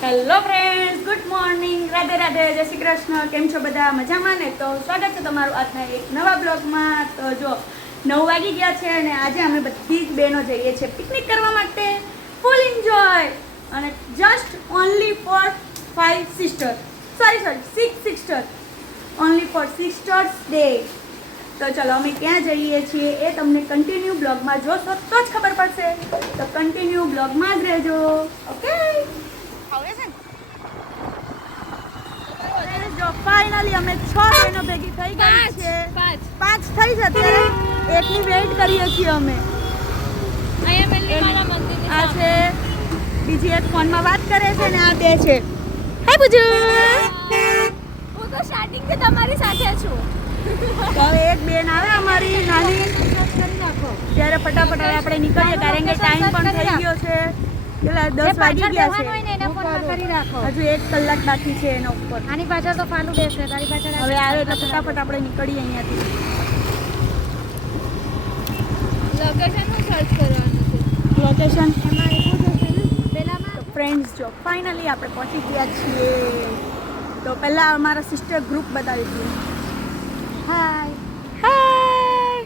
Hello friends good morning Radhe Radhe. જય શ્રી કૃષ્ણ. કેમ છો બધા? મજામાં ને? તો સ્વાગત છે તમારું આજના એક નવા બ્લોગમાં. તો જો, નવ વાગી ગયા છે અને આજે અમે બધી જ બહેનો જઈએ છીએ પિકનિક કરવા માટે. ફૂલ એન્જોય અને just only four five sister sorry sorry six sister only four sisters day તો ચલો, અમે ક્યાં જઈએ છીએ એ તમને કન્ટિન્યુ બ્લોગમાં જોશો તો જ ખબર પડશે. તો કન્ટિન્યુ બ્લોગમાં જ રહેજો. ઓકે આવે છે ને જો ફાઇનલી અમે છ બહેનો ભેગી થઈ ગઈ છે. પાંચ. થઈ છે અત્યારે. એકની વેઇટ કરીએ છીએ અમે. આ છે બીજી એક ફોનમાં વાત કરે છે ને આ બે છે. હાય બુજુ હું તો સ્ટાર્ટિંગથી તમારી સાથે છું. તો એક બેન આવે અમારી નાની. ત્યારે ફટાફટ હવે આપણે નીકળીએ કારણ કે ટાઈમ પણ થઈ ગયો છે. કેટલા દસ વાગી ગયા છે. હજુ એક કલાક બાકી છે એના ઉપર. આની પાછળ તો ફાલુ બેસે તારી પાછળ હવે આવે એટલે ફટાફટ આપણે નીકળીએ અહીંયાથી. લોકેશનનું સર્ચ કરવાનું છે. લોકેશન પેલામાં? ફ્રેન્ડ્સ જો ફાઇનલી આપણે પહોંચી ગયા છીએ. તો પહેલાં અમારા સિસ્ટર ગ્રુપ બતાવી દઈએ હાય હાય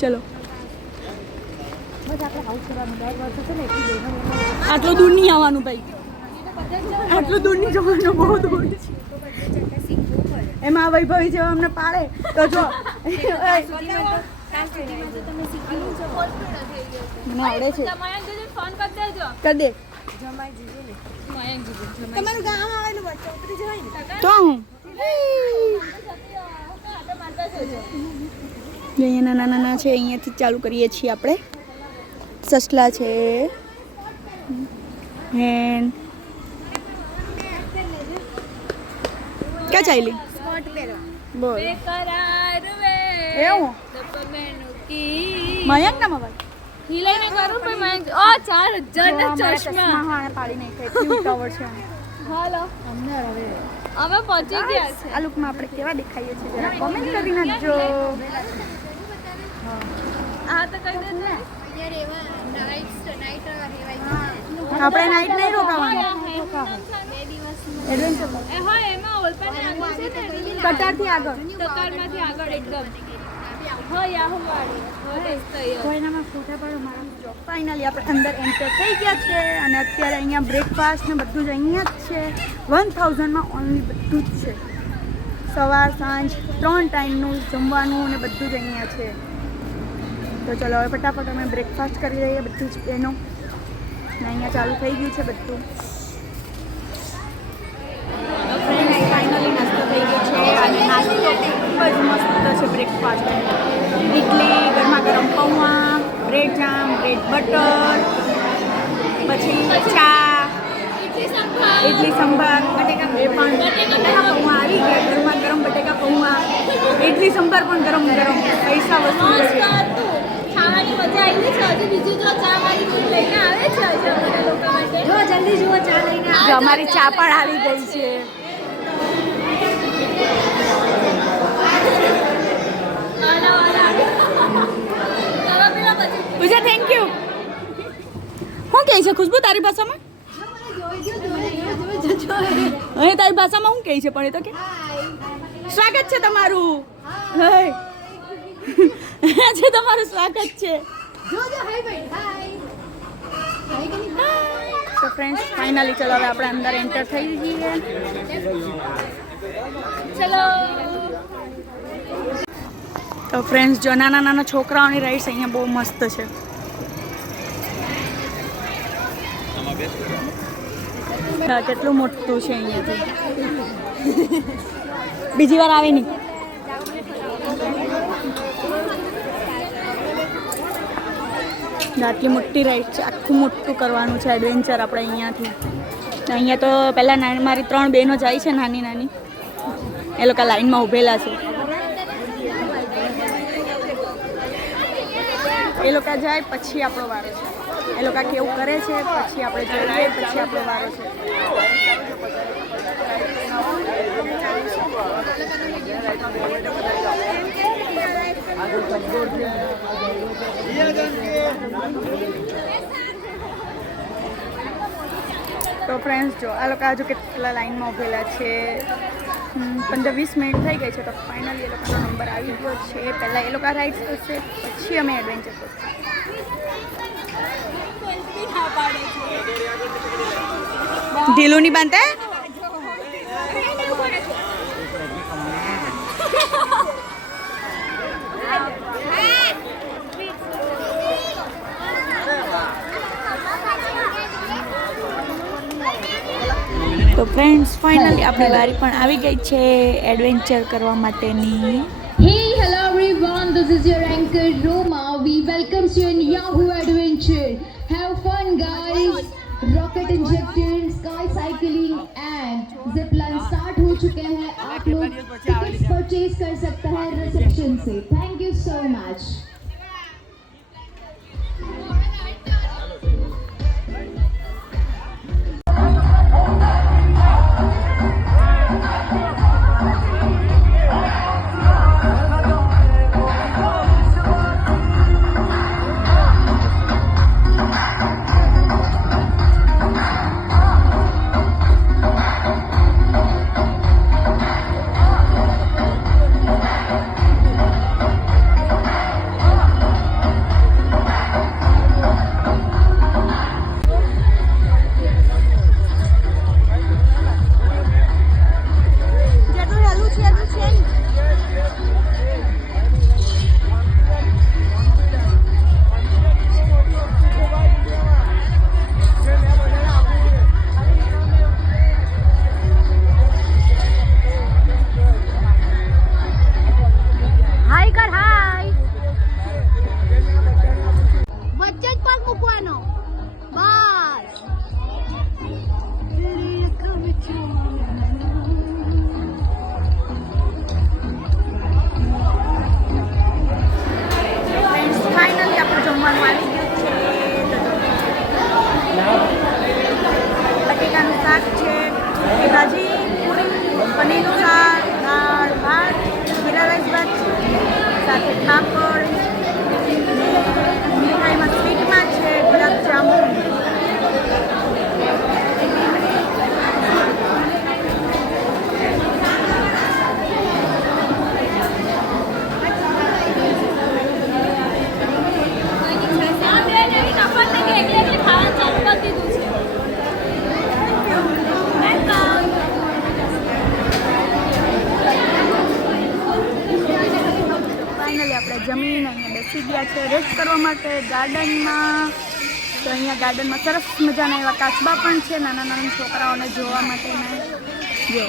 ચલો બસ આપણે હાઉસ કરવાનું દર વર્ષે છે ને એટલી બહેનો બહેનો આટલું દૂર નહીં આવવાનું ભાઈ. આટલું દૂર નહીં જવાનું બહુ દૂર છે. એમાં વૈભવી જેવા અમને પાડે. તો જો. મને આવડે છે. કરી તમારું તો હું? અહીંયા નાના નાના છે અહીંયાથી ચાલુ કરીએ છીએ આપણે. સસલા છે. હેન ક્યાં ચાલી બોલ. એવું? મયંક ના મોબાઈલ હિલાઈને કરું પણ મયંક ઓ ચાર ના ચશ્મા. હા પાડી નાખ્યા એટલી ઉતાવળ છે. અમે પહોંચી ગયા છે. આ લુકમાં આપણે કેવા દેખાઈએ છીએ જરા કોમેન્ટ કરી નાખજો હા તો કહી ને આપણે નાઈટ નહીં રોકાવાનું. કટારથી આગળ. આગળ એકદમ. ફાઇનલી આપણે અંદર એન્ટર થઈ ગયા છે અને અત્યારે અહીંયા બ્રેકફાસ્ટ ને બધું જ અહીંયા જ છે. વન થાઉઝન્ડમાં ઓનલી બધું જ છે. સવાર સાંજ ત્રણ ટાઈમનું જમવાનું ને બધું જ અહીંયા છે. તો ચલો હવે ફટાફટ અમે બ્રેકફાસ્ટ કરી લઈએ બધું જ બહેનો ને અહીંયા ચાલુ થઈ ગયું છે બધું. ફાઇનલી નાસ્તો થઈ ગયો છે. અને નાસ્તો ખૂબ જ મસ્ત છે બ્રેકફાસ્ટ ઇડલી ગરમા ગરમ pauwa bread jam bread butter પછી ચા ઇડલી સંભાર, બટેકા એ પણ બટેકા પૌવા આવી ગયા. ગરમા ગરમ બટેકા પૌવા ઇડલી સંભાર પણ ગરમ ગરમ. પૈસા વસૂલ જો અમારા ચા પણ આવી ગઈ છે. પૂજા થેન્ક યુ શું કહે છે ખુશ્બુ તારી ભાષામાં? અહીં તારી ભાષામાં શું કહે છે પણ એ તો કે સ્વાગત છે તમારું. છે તમારું સ્વાગત છે. તો ફ્રેન્ડ્સ ફાઇનલી ચલો, હવે આપણે અંદર એન્ટર થઈ જઈએ. ચલો. તો ફ્રેન્ડ્સ જો નાના નાના છોકરાઓની રાઈડ્સ અહીંયા બહુ મસ્ત છે. કેટલું મોટું છે અહીંયાથી. બીજી વાર આવે નહીં. આટલી મોટી રાઈડ છે, આખું મોટું કરવાનું છે એડવેન્ચર આપણે અહીંયાથી. અહીંયા તો પહેલાં મારી ત્રણ બહેનો જાય છે નાની નાની. એ લોકો લાઈનમાં ઊભેલા છે. એ લોકો જાય, પછી આપણો વારો છે. એ લોકો કેવું કરે છે, પછી આપણે જોઈએ, પછી આપણો વારો છે. તો ફ્રેન્ડ્સ જો, આ લોકો હજુ કેટલા લાઈનમાં ઉભેલા છે. પંદર વીસ મિનિટ થઈ ગઈ છે, તો ફાઇનલી એ લોકોનો નંબર આવી ગયો છે. પહેલાં એ લોકો રાઇડ્સ કરશે, પછી અમે એડવેન્ચર કરશું. ઢીલું નહીં બાંધતા તો ફ્રેન્ડ્સ ફાઇનલી આપણી વારી પણ આવી ગઈ છે એડવેન્ચર કરવા માટેની Hey, hello everyone. This is your anchor Roma. We welcome you in Yahoo Adventure. Have fun, guys. Rocket injector sky cycling and zip line start हो चुके हैं आप लोग टिकट्स परचेज कर सकते हैं रिसेप्शन से थैंक यू सो मच જમીન અહીંયા બેસી ગયા છે રેસ્ટ કરવા માટે ગાર્ડનમાં તો અહીંયા ગાર્ડનમાં સરસ મજાના એવા કાચબા પણ છે નાના નાના છોકરાઓને જોવા માટેના. જો.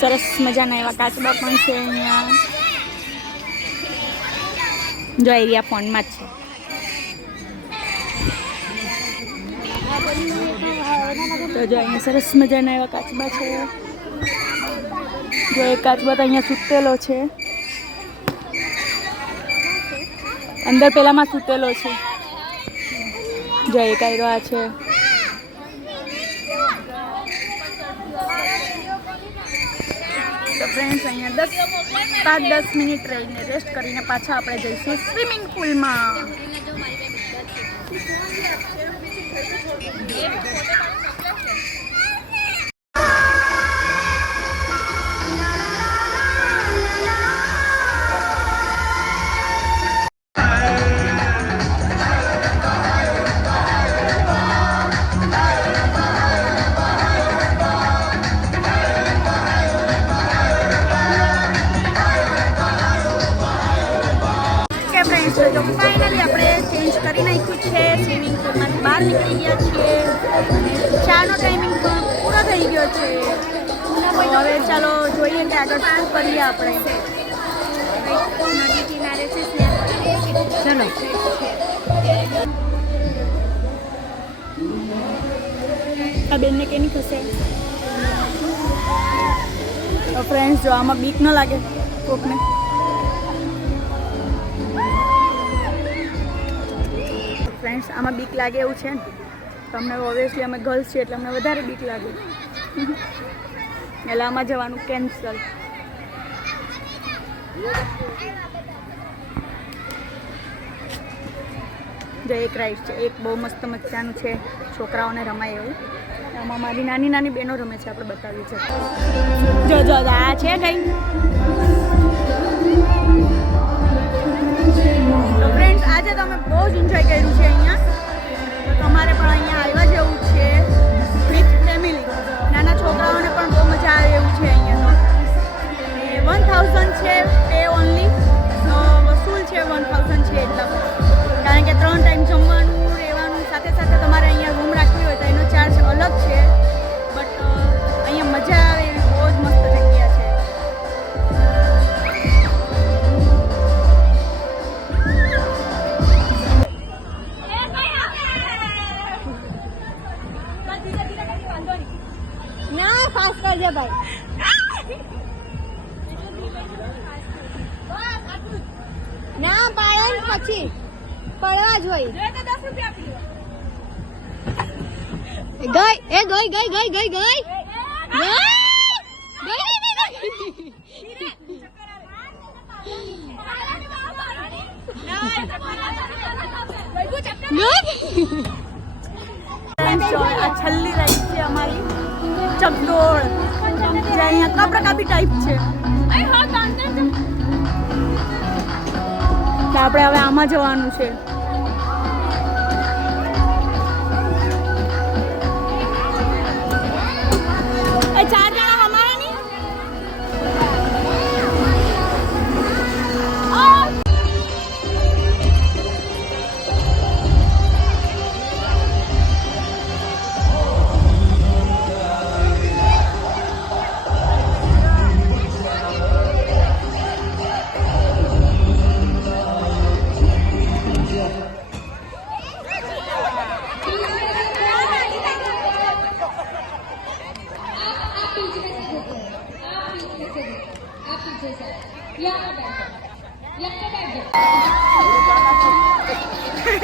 સરસ મજાના એવા કાચબા પણ છે અહીંયા. જો એરિયા ફોનમાં જ છે. તો જો અહીંયા સરસ મજાના એવા કાચબા છે. જો એક કાચબત અહીંયા સૂતેલો છે. અંદર પેલામાં સૂતેલો છે. જો એક આવ્યો આ છે. તો ફ્રેન્ડ્સ અહીંયા દસ, પાંચ, દસ મિનિટ રહીને રેસ્ટ કરીને પાછા આપણે જઈશું સ્વિમિંગ પુલમાં અને ટાઈમિંગ પણ પૂરો થઈ ગયો છે. હવે ચાલો જોઈએ કે આગળ શું કરીએ આપણે. ચલો. આ બેનને કેની થશે તો ફ્રેન્ડ્સ જો આમાં બીક ન લાગે કોકને. ફ્રેન્ડ્સ આમાં બીક લાગે એવું છે ને? તો અમને ઓબ્વિયસલી અમે ગર્લ્સ છીએ એટલે અમને વધારે બીક લાગે. એટલે આમાં જવાનું કેન્સલ જે એક રાઈડ છે, એક બહુ મસ્ત મજાનું છે, છોકરાઓને રમાય એવું. આમાં મારી નાની નાની બહેનો રમે છે, આપણે બતાવ્યું છે. જો જો આ છે કઈ? તો ફ્રેન્ડ્સ આજે તમે બહુ જ એન્જોય કર્યું છે. અહીંયા ભાઈ ના પાયન પછી પડવા જ હોય ગઈ એ ગઈ ગઈ ગઈ ગઈ ગઈ છેલ્લી રાઈડ છે અમારી ચકડોળ જે અહીંયા કાપડા કાપી ટાઈપ છે. આપણે હવે આમાં જવાનું છે.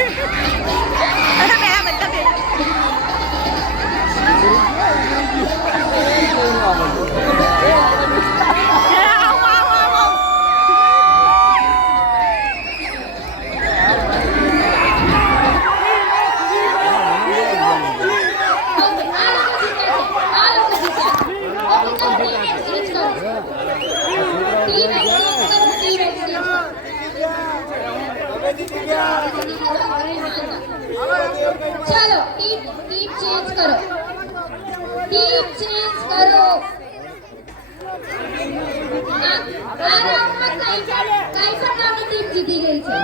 Tiga, tiga, tiga. જીતી ગઈ છે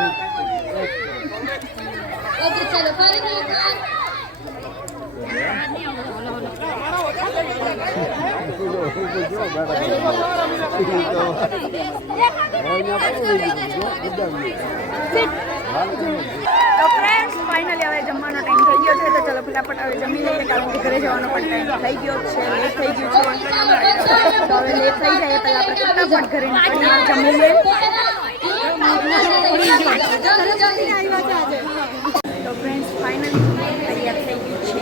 ઓકે ચાલો ફરીથી એકવાર તો ફ્રેન્ડ્સ ફાઇનલી હવે જમવાનો ટાઈમ થઈ ગયો છે તો ચલો ફટાફટ હવે જમી લઈએ, કારણ કે ઘરે જવાનો પણ ટાઈમ થઈ ગયો છે લેટ થઈ ગયું છે. તો હવે લેટ થઈ જાય પહેલાં આપણે ફટાફટ ઘરે જમી લઈએ. તો ફ્રેન્ડ્સ ફાઇનલી તૈયાર થઈ ગયું છે.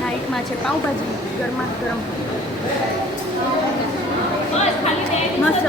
નાઇટમાં છે પાઉંભાજી, ગરમા ગરમ. મસ્ત છે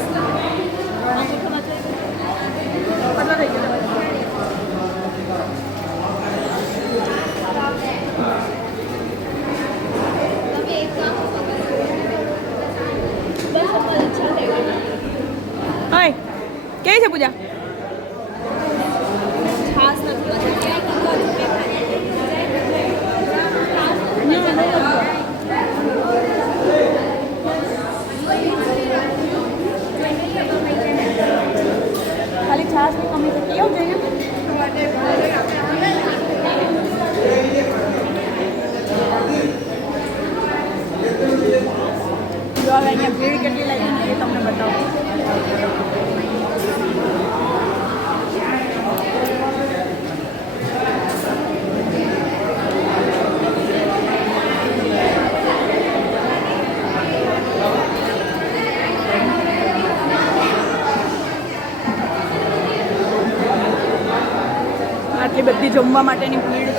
છે પૂજા? ખાલી છાસની કમી છે. કેવું જોઈએ જો હવે અહીંયા ભીડ કેટલી છે એ તમને બતાવું. આટલી બધી જમવા માટેની ભીડ